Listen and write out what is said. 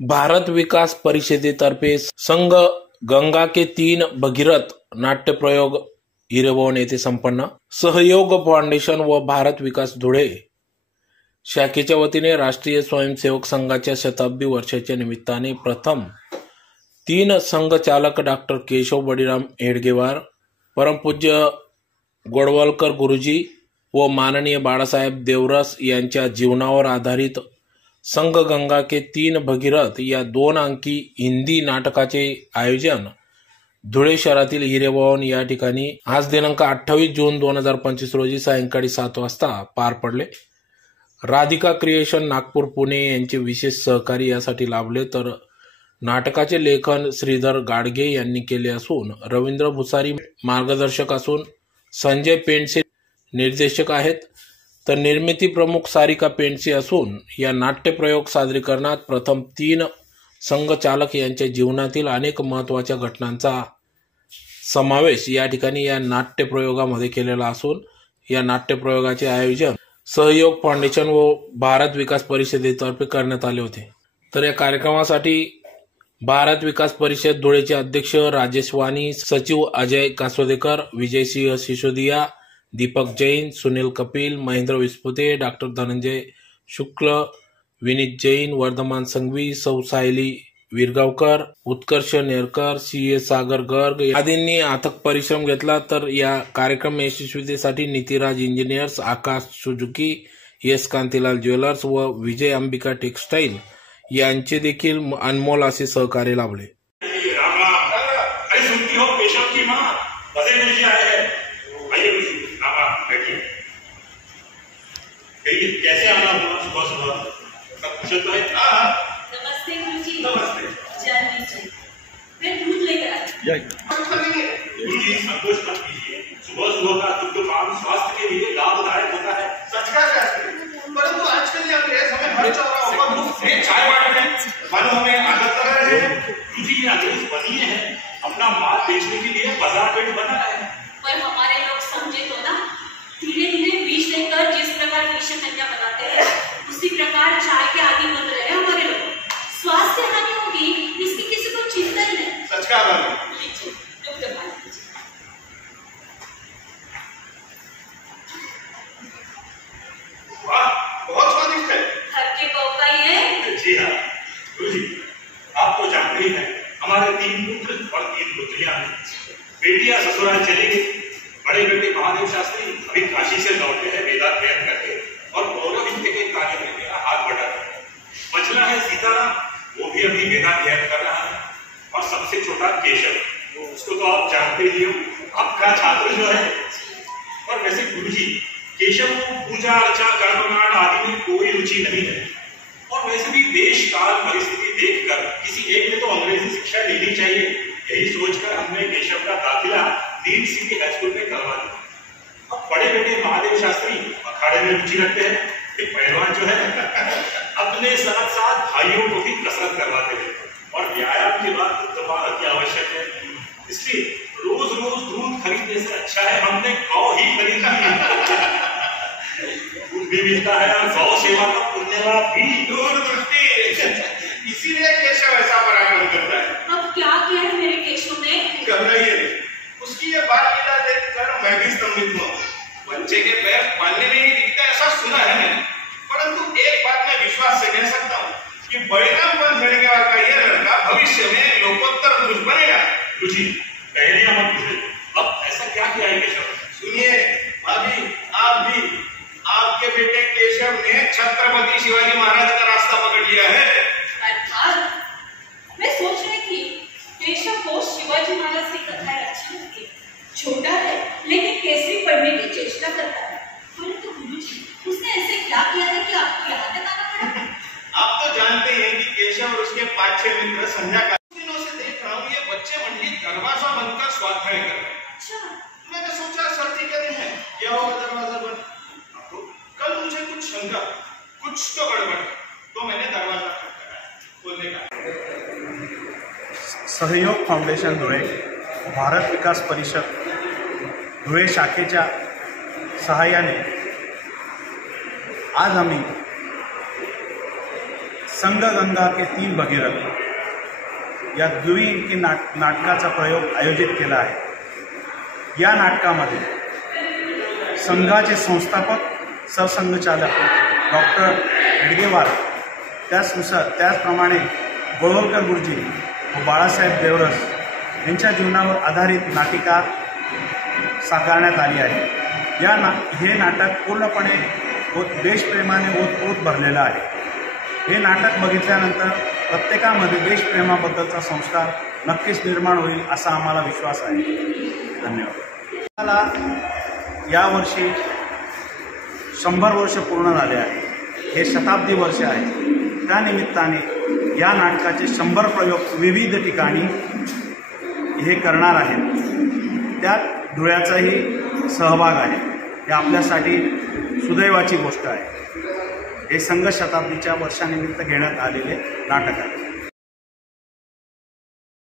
भारत विकास परिषदेतर्फे संघ गंगा के 3 भगीरथ नाट्यप्रयोग हिरेभवन येथे संपन्न. सहयोग फाउंडेशन व भारत विकास धुळे शाखेच्या वतीने राष्ट्रीय स्वयंसेवक संघाच्या शताब्दी वर्षाच्या निमित्ताने प्रथम 3 संघचालक डॉक्टर केशव बळीराम हेडगेवार, परमपूज्य गोडवलकर गुरुजी व माननीय बाळासाहेब देवरस यांच्या जीवनावर आधारित संघ गंगा के 3 भगीरथ या 2 अंकी हिंदी नाटकाचे आयोजन धुळे शहरातील हिरेभवन या ठिकाणी आज दिनांक 28 जून 2025 रोजी सायंकाळी 7 वाजता पार पडले. राधिका क्रिएशन नागपूर पुणे यांचे विशेष सहकारी यासाठी लाभले. तर नाटकाचे लेखन श्रीधर गाडगे यांनी केले असून रवींद्र भुसारी मार्गदर्शक असून संजय पेंडसे निर्देशक आहेत. तर निर्मिती प्रमुख सारिका पेंडसे असून या नाट्यप्रयोग सादरीकरणात प्रथम 3 संघचालक यांच्या जीवनातील अनेक महत्त्वाच्या घटनांचा समावेश या ठिकाणी या नाट्यप्रयोगामध्ये केलेला असून या नाट्यप्रयोगाचे आयोजन सहयोग फाउंडेशन व भारत विकास परिषदेतर्फे करण्यात आले होते. तर या कार्यक्रमासाठी भारत विकास परिषद धुळेचे अध्यक्ष राजेश वाणी, सचिव अजय कासोदेकर, विजयसिंह सिसोदिया, दीपक जैन, सुनील कपिल, महेंद्र विस्पुते, डॉक्टर धनंजय शुक्ल, विनीत जैन, वर्धमान संघवी, सौ सायली विरगावकर, उत्कर्ष नेरकर, सीए सागर गर्ग आदींनी अथक परिश्रम घेतला. तर या कार्यक्रम यशस्वीतेसाठी नितिराज इंजिनियर्स, आकाश सुजुकी, एस कांतीलाल ज्वेलर्स व विजय अंबिका टेक्सटाईल यांचे देखील अनमोल असे सहकार्य लाभले. कैसे आना हुआ सुबह सुबह सब कुछ तो है. नमस्ते गुरुजी. नमस्ते. जानवी जी, मैं दूध लेकर आई. गुरुजी संकोच मत कीजिए. सुबह सुबह का दूध पान स्वास्थ्य के लिए लाभदायक होता है. सच का शास्त्री. परंतु आजकल ये अंग्रेज हमें हर चौराहे पर मुफ्त में चाय बांटते हैं. मानो हमें आदत कर रहे हैं. गुरुजी ये अंग्रेज बनिए हैं अपना माल बेचने के लिए बाजार पेट बना है. पर हमारे लोग समझे तो ना. धीरे धीरे बीज लेकर जिस प्रकार कृषि कन्या बनाते हैं उसी प्रकार चाय के आदि बन रहे हैं हमारे लोग. स्वास्थ्य हानि होगी इसकी किसी को चिंता ही नहीं. सच का बात. लीजिए दुग्ध पान लीजिए. वाह बहुत स्वादिष्ट है. घर के गौ का ही है. जी हाँ गुरुजी आप तो जानते ही हैं हमारे 3 पुत्र और 3 पुत्रियां हैं. बेटियां ससुराल चली गई. बड़े बेटे महादेव शास्त्री अभी काशी से लौटे हैं वेदाध्ययन करके और पौरोहित्य के कार्य में मेरा हाथ बढ़ा है. मझला है सीताराम, वो भी अभी वेदाध्ययन कर रहा है. और सबसे छोटा केशव, उसको तो आप जानते ही हो, आपका छात्र जो है. और वैसे गुरुजी केशव को पूजा अर्चा कर्मकांड आदि में कोई रुचि नहीं है. और वैसे भी देश काल परिस्थिति देखकर किसी एक ने तो अंग्रेजी शिक्षा लेनी चाहिए. यही सोचकर हमने केशव का दाखिला नीट सिटी हाई स्कूल में करवा दिया. अब बड़े बेटे महादेव शास्त्री अखाड़े में रुचि रखते हैं. एक पहलवान जो है अपने साथ साथ भाइयों को भी कसरत करवाते हैं. और व्यायाम के बाद दुर्दफा अति आवश्यक है. इसलिए रोज रोज दूध खरीदने से अच्छा है हमने गौ ही खरीदा. दूध भी मिलता है और गौ सेवा का पुण्य लाभ भी. दूरदृष्टि. इसीलिए केशव ऐसा पराक्रम करता है. अब क्या किया है मेरे केशव ने? घबराइए, उसकी ये बात लीला देखकर मैं भी स्तंभित हूँ. बच्चे के पैर पालने में ही दिखता ऐसा सुना है मैंने. परंतु एक बात मैं विश्वास से कह सकता हूँ कि बळीराम पंत हेडगेवार का ये लड़का भविष्य में लोकोत्तर पुरुष बनेगा. रुचि कह दिया मत पूछे. अब ऐसा क्या किया है केशव? सुनिए भाभी, आप भी आपके बेटे केशव ने छत्रपति शिवाजी महाराज का रास्ता पकड़ लिया है. मैं सोच रही थी केशव को शिवाजी महाराज की कथाएं अच्छी लगती. छोटा है लेकिन केसरी पढ़ने की चेष्टा करता है. परंतु गुरुजी उसने ऐसे क्या किया है कि आपको यहाँ तक आना पड़ा? आप तो जानते हैं कि केशव और उसके 5-6 मित्र संध्या का दिनों से देख रहा हूँ ये बच्चे मंडली दरवाजा बनकर स्वाध्याय कर रहे हैं. अच्छा. मैंने सोचा सर्दी के दिन है क्या होगा दरवाजा बंद. तो कल मुझे कुछ शंका, कुछ तो गड़बड़, तो मैंने दरवाजा खोलने का. सहयोग फाउंडेशन धुळे, भारत विकास परिषद धुळे शाखेच्या सहाय्याने आज आम्ही संग गंगा के तीन भगीरथ या द्विअंकी नाटकाचा प्रयोग आयोजित केला आहे। या नाटकामध्ये संघाचे संस्थापक सरसंघचालक डॉक्टर हेडगेवार, त्याचप्रमाणे गोळवलकर गुरुजी व बाळासाहेब देवरस यांच्या जीवनावर आधारित नाटिका साकारण्यात आली आहे। हे नाटक पूर्णपणे देशप्रेमाने ओतप्रोत भरलेलं आहे। हे नाटक बघितल्यानंतर प्रत्येकामध्ये देशप्रेमाबद्दलचा संस्कार नक्कीच निर्माण होईल असा आम्हाला विश्वास आहे। धन्यवाद। मला यावर्षी 100 वर्ष पूर्ण झाले आहे। हे शताब्दी वर्ष आहे। त्यानिमित्ताने या नाटकाचे 100 प्रयोग विविध ठिकाणी हे करणार आहेत। त्यात धुळ्याचाही सहभाग आहे। हे आपल्यासाठी सुदैवाची गोष्ट आहे। हे संघ शताब्दीच्या वर्षानिमित्त घेण्यात आलेले नाटक आहे।